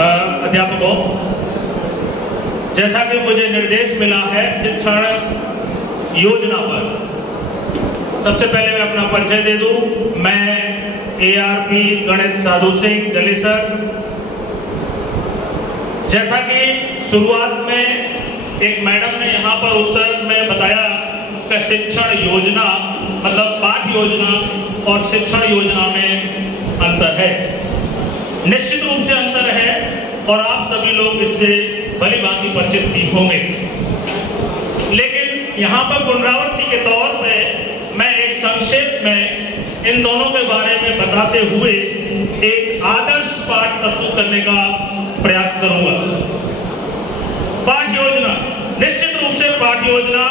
अध्यापकों, जैसा कि मुझे निर्देश मिला है शिक्षण योजना पर, सबसे पहले मैं अपना परिचय दे दूं। मैं ARP गणित साधु सिंह जलेसर। जैसा कि शुरुआत में एक मैडम ने यहाँ पर उत्तर में बताया कि शिक्षण योजना मतलब पाठ्य योजना और शिक्षण योजना में अंतर है। निश्चित रूप से अंतर है और आप सभी लोग इससे भली भांति परिचित भी होंगे, लेकिन यहाँ पर पुनरावृत्ति के तौर पे मैं एक संक्षेप में इन दोनों के बारे में बताते हुए एक आदर्श पाठ प्रस्तुत करने का प्रयास करूंगा। पाठ्य योजना, निश्चित रूप से पाठ्य योजना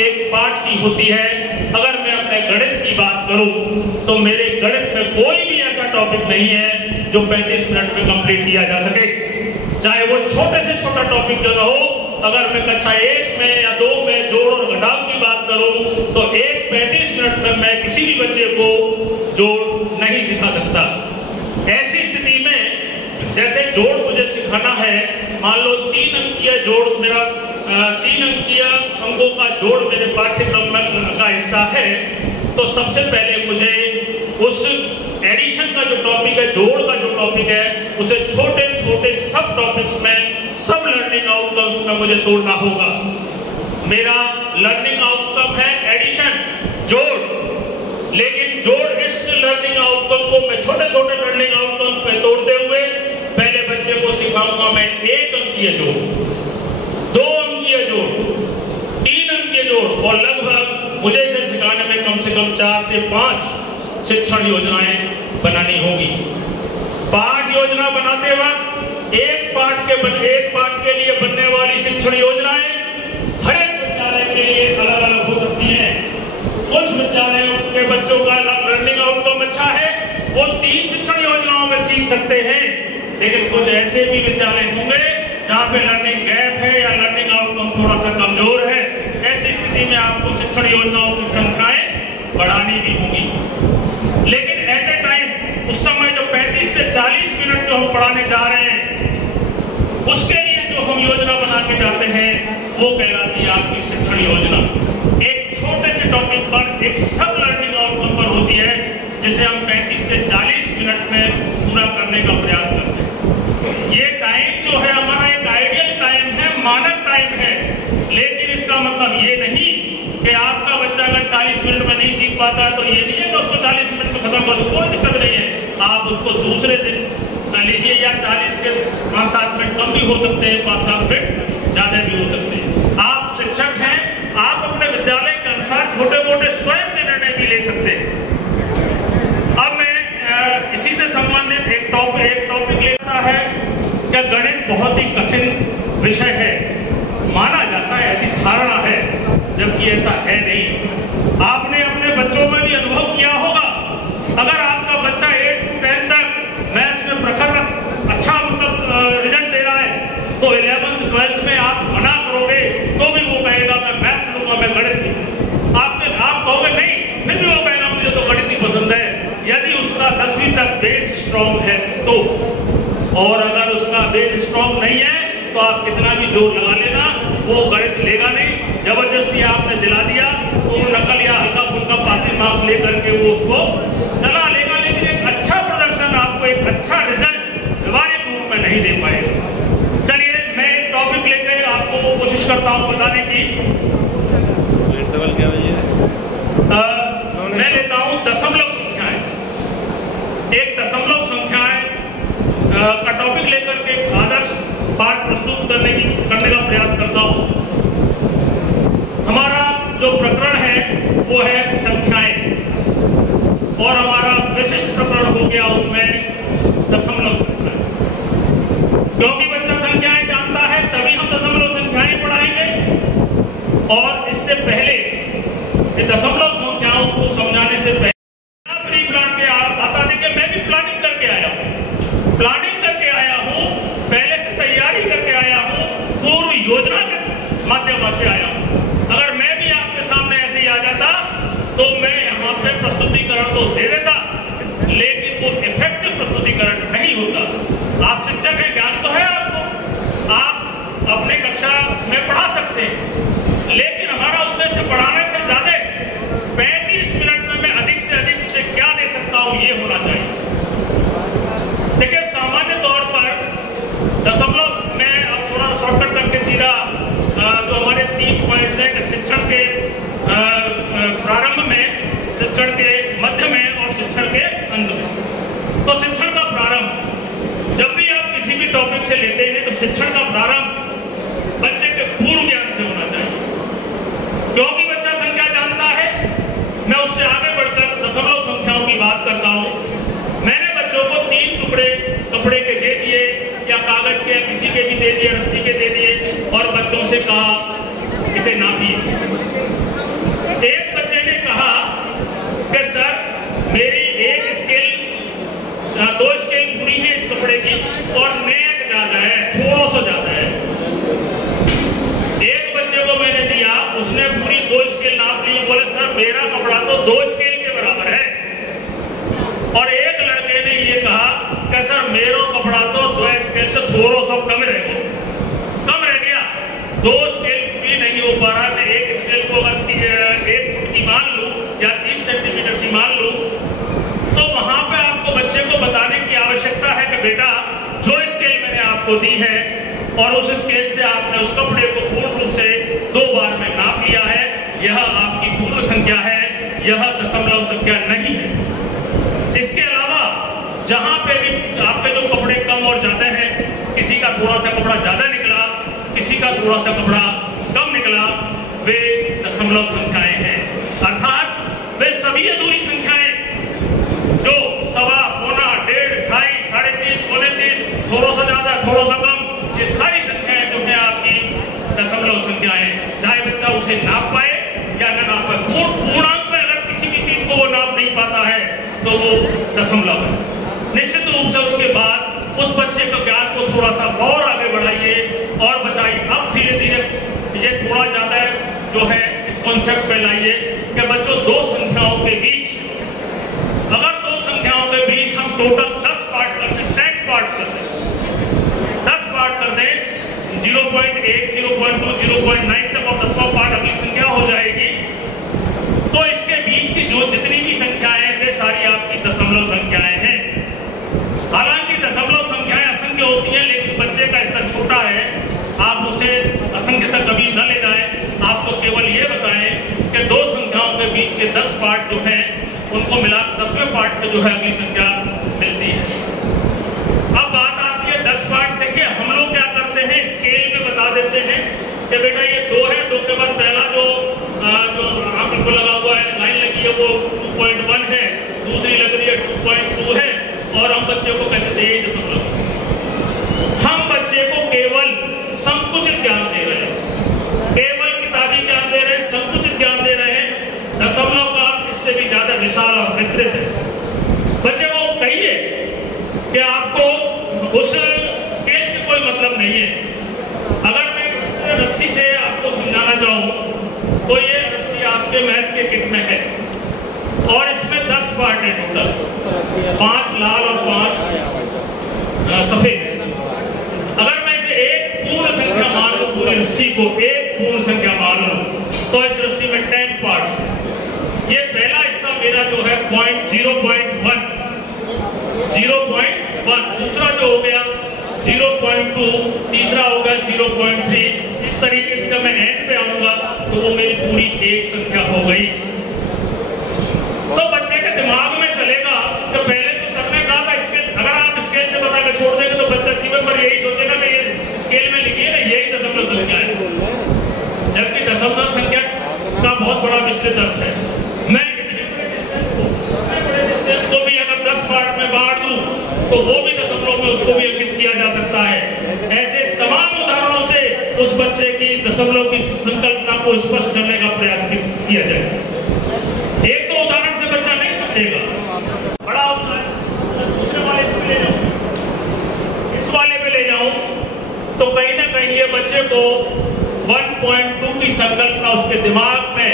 एक पाठ की होती है। अगर मैं अपने गणित की बात करूं तो मेरे गणित में कोई भी ऐसा टॉपिक नहीं है जो 35 मिनट में कंप्लीट किया जा सके, चाहे वो छोटे से छोटा टॉपिक क्यों ना हो। अगर मैं कक्षा 1 में या 2 में जोड़ और घटाव की बात करूं तो 35 मिनट में मैं किसी भी बच्चे को जोड़ नहीं सिखा सकता। ऐसी स्थिति में जैसे जोड़ मुझे सिखाना है, मान लो 3 अंकीय जोड़ मेरा 3 अंकीय अंकों का जोड़ मेरे पाठ्यक्रम का हिस्सा है, तो सबसे पहले मुझे उस एडिशन का जो टॉपिक है, जोड़ का जो टॉपिक है, उसे छोटे छोटे सब टॉपिक्स में, सब लर्निंग आउटकम्स में मुझे तोड़ना होगा। मेरा लर्निंग आउटकम है एडिशन, जोड़, लेकिन जोड़ इस लर्निंग आउटकम को मैं छोटे छोटे लर्निंग आउटकम में तोड़ते हुए पहले बच्चे को सिखाऊंगा मैं 1 अंकीय जोड़, 2 अंकीय जोड़, 3 अंकीय जोड़, और लगभग मुझे इसे सिखाने में कम से कम 4 से 5 शिक्षण योजनाएं बनानी होगी। पाठ योजना बनाते वक्त एक पाठ के लिए बनने वाली शिक्षण योजनाएं हर एक विद्यालय के लिए अलग अलग हो सकती हैं। कुछ विद्यालयों के बच्चों का लर्निंग आउटकम अच्छा है, वो 3 शिक्षण योजनाओं में सीख सकते हैं, लेकिन कुछ ऐसे भी विद्यालय होंगे जहाँ पे लर्निंग गैप है या लर्निंग आउटकम थोड़ा सा कमजोर है। ऐसी स्थिति में आपको शिक्षण योजनाओं की संख्याएं बढ़ानी भी होंगी। लेकिन एट ए टाइम उस समय जो 35 से 40 मिनट जो हम पढ़ाने जा रहे हैं, उसके लिए जो हम योजना बना के जाते हैं वो कहलाती है आपकी शिक्षण योजना। एक छोटे से टॉपिक पर एक सब लर्निंग आउटकम पर होती है, जिसे हम 35 से 40 मिनट में पूरा करने का प्रयास करते हैं। ये टाइम जो है हमारा एक आइडियल टाइम है, मानक टाइम है, लेकिन इसका मतलब ये नहीं कि आपका बच्चा अगर 40 मिनट में नहीं सीख पाता है तो ये नहीं है कि उसको 40 मिनट में खत्म कर दो, कोई दिक्कत नहीं है। आप उसको दूसरे दिन लीजिए, या 40 के 5-7 मिनट कम भी हो सकते हैं, 5-7 मिनट ज्यादा भी हो सकते हैं। आप शिक्षक हैं, आप अपने विद्यालय के अनुसार छोटे मोटे स्वयं के निर्णय भी ले सकते हैं। अब मैं इसी से संबंधित एक टॉपिक लेता है कि गणित बहुत ही कठिन विषय है, माना जाता है, ऐसी धारणा है, जबकि ऐसा है नहीं। आपने अपने बच्चों में भी अनुभव किया होगा। अगर आपका बच्चा 8 to 10 तक मैथ्स में प्रखर अच्छा मतलब रिजल्ट दे रहा है, तो 11th 12th में आप मना करोगे तो भी वो कहेगा मैं मैथ्स लूंगा, मैं गणित नहीं। आप कहोगे नहीं, फिर भी वो कहेगा मुझे तो गणित ही पसंद है। यदि उसका 10वीं तक बेस स्ट्रॉन्ग है तो, और अगर उसका बेस स्ट्रॉन्ग नहीं है तो आप कितना भी जोर लगा लेना, वो गणित लेगा नहीं। जबरदस्ती आपने दिला दिया तो वो नकल या हल्का फुल्का पासिंग मार्क्स लेकर के वो उसको चला लेगा, लेकिन एक अच्छा प्रदर्शन, आपको एक अच्छा रिजल्ट व्यवहारिक रूप में नहीं दे पाएगा। चलिए मैं एक टॉपिक लेकर आपको कोशिश करता हूँ बताने की। मैं लेता हूँ दशमलव संख्याएं। एक दशमलव संख्याएं का टॉपिक लेकर के आदर्श पाठ प्रस्तुत करने का प्रयास करता हूं। हमारा जो प्रकरण है वो है संख्याएं, और हमारा विशिष्ट प्रकरण हो गया उसमें दशमलव संख्याएं। क्योंकि बच्चा संख्याएं जानता है तभी हम दशमलव संख्याएं पढ़ाएंगे। और इससे पहले दशमलव संख्याओं को समझाने से पहले प्री प्लान के आता देखिए, मैं भी प्लानिंग करके आया हूं, पहले से तैयारी करके आया हूं, पूर्व योजना के माध्यम से आया हूं। अगर मैं भी आपके सामने ऐसे ही आ जाता तो मैं यहाँ पे प्रस्तुतिकरण तो दे देता, लेकिन वो इफेक्टिव प्रस्तुतिकरण नहीं होता। आप शिक्षक हैं, ज्ञान तो है, टॉपिक से लेते हैं तो शिक्षण का प्रारंभ बच्चे के पूर्व ज्ञान से होना चाहिए, क्योंकि बच्चा संख्या जानता है। मैं उससे आगे बढ़कर दशमलव संख्याओं की बात करता हूँ। मैंने बच्चों को 3 टुकड़े कपड़े के दे दिए या कागज के, किसी के भी दे दिए, रस्सी के दे दिए और बच्चों से कहा इसे नापिए। एक बच्चे ने कहा कि सर मेरी 1 स्केल 2 स्केल पूरी है इस कपड़े की और नेक ज्यादा है, थोड़ा सा ज्यादा है। एक बच्चे को मैंने दिया, उसने पूरी 2 स्केल नाप ली, बोले सर मेरा कपड़ा तो 2 स्केल के बराबर है। और एक लड़के ने ये कहा कि सर मेरा कपड़ा तो 2 स्केल तो थोड़ा सा कम रह गया, 2 स्केल पूरी नहीं हो पा रहा। मैं 1 स्केल को अगर 1 फुट की मान लूं या 30 सेंटीमीटर की मान लूं, तो वहां पे आपको बच्चे को बताने की आवश्यकता है कि बेटा जो स्केल मैंने आपको दी है और उस स्केल से आपने उस कपड़े को पूर्ण रूप से 2 बार में नाप लिया है, यह आपकी पूर्ण संख्या है, यह दशमलव संख्या नहीं है। इसके अलावा जहां पे भी आपके जो कपड़े कम और ज्यादा हैं, किसी का थोड़ा सा कपड़ा ज्यादा निकला, किसी का थोड़ा सा कपड़ा कम निकला, वे दशमलव संख्याएं हैं। अर्थात वे सभी अधूरी संख्याएं जो 1.25, पौना, 1.5, 2.5, 3.5, पौने 3, थोड़ा सा ज्यादा थोड़ा सा कम, ये सारी संख्याएं जो है आपकी दशमलव संख्याएं, चाहे बच्चा उसे नाप पाए या न नाप पाए। पूर्णांक में अगर किसी भी चीज को वो नाप नहीं पाता है तो वो दशमलव है। निश्चित रूप से उसके बाद उस बच्चे के ज्ञान को थोड़ा सा और आगे बढ़ाइए और बचाइए। अब धीरे धीरे ये थोड़ा ज्यादा जो है इस कॉन्सेप्ट पे लाइए कि बच्चों 2 संख्याओं के बीच, अगर 2 संख्याओं के बीच हम टोटल 10 पार्ट कर दें, 10 पार्ट्स कर दें, 10 पार्ट कर दें, 0.1, 0.2, 0.9 तक और 10वां पार्ट अगली संख्या हो जाएगी, तो इसके बीच की जो जितनी भी संख्याएं हैं वे सारी आपकी दशमलव संख्याएं हैं। हालांकि दशमलव संख्याएं असंख्य होती हैं, लेकिन बच्चे का स्तर छोटा है, आप उसे असंख्य तक कभी न ले जाएं। आप तो केवल ये बताएं कि 2 संख्याओं के बीच के 10 पार्ट जो हैं उनको मिला 10वें पार्ट पे जो है अगली संख्या मिलती है। अब बात आती है 10 पार्ट। देखिए हम लोग क्या करते हैं, स्केल में बता देते हैं कि बेटा ये 2 है, 2 के बाद पहला जो आंख को लगा हुआ है, लाइन लगी है वो 2.1 है, दूसरी लग रही है 2.2 है, और हम बच्चे को कहते थे यही दशमलव। हम बच्चे को केवल संकुचित ज्ञान दे रहे हैं, केवल किताबी ज्ञान दे रहे हैं, संकुचित ज्ञान दे रहे हैं। दशमलव का इससे भी ज्यादा विशाल और विस्तृत है। बच्चे को कहिए कि आपको उस स्केल से कोई मतलब नहीं है। अगर मैं रस्सी से आपको समझाना चाहूँ तो ये रस्सी आपके मैथ्स के किट में है और इसमें 10 पार्ट है टोटल, 5 लाल और 5 सफेद। अगर मैं इसे एक पूर्ण संख्या मान लूं, पूरी रस्सी को एक पूर्ण संख्या मान लूं, तो इस रस्सी में 10 पार्ट्स हैं। ये पहला हिस्सा मेरा जो है 0.1, दूसरा जो हो गया 0.2, तीसरा हो गया 0.3। इस तरीके से जब मैं एंड पे आऊंगा तो वो मेरी पूरी एक संख्या हो गई। तो बच्चे के दिमाग में चलेगा तो पहले तो सबने कहा था स्केल, अगर आप स्केल से बता के छोड़ देंगे तो बच्चा जीवन भर यही सोचेगा कि ये स्केल में लिखी है ना, यही दशमलव संख्या है, जबकि दशमलव संख्या का बहुत बड़ा विस्तृत अर्थ है। मैं बड़े डिस्टेंस को भी अगर 10 पार्ट में बांट दूं तो वो भी दशमलव में उसको भी अंकित किया जा सकता है। ऐसे तमाम उदाहरणों से उस बच्चे की दशमलव की संकल्पना को स्पष्ट करने का प्रयास किया जाए। एक तो उदाहरण से बच्चा नहीं समझेगा, बड़ा होता है, तो दूसरे वाले पे ले जाऊं, इस वाले पे ले जाऊं, तो कहीं ना कहीं ये बच्चे को 1.2 की संकल्पना उसके दिमाग में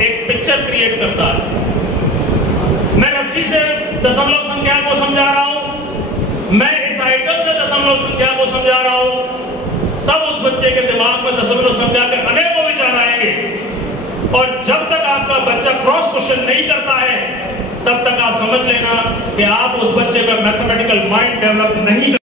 एक पिक्चर क्रिएट करता है। मैं रस्सी से दशमलव संख्या को समझा रहा हूं, मैं इस आइटम से दशमलव संख्या को समझा रहा हूं, तब उस बच्चे के दिमाग में दशमलव संख्या के अनेकों विचार आएंगे। और जब तक आपका बच्चा क्रॉस क्वेश्चन नहीं करता है, तब तक आप समझ लेना कि आप उस बच्चे में मैथमेटिकल माइंड डेवलप नहीं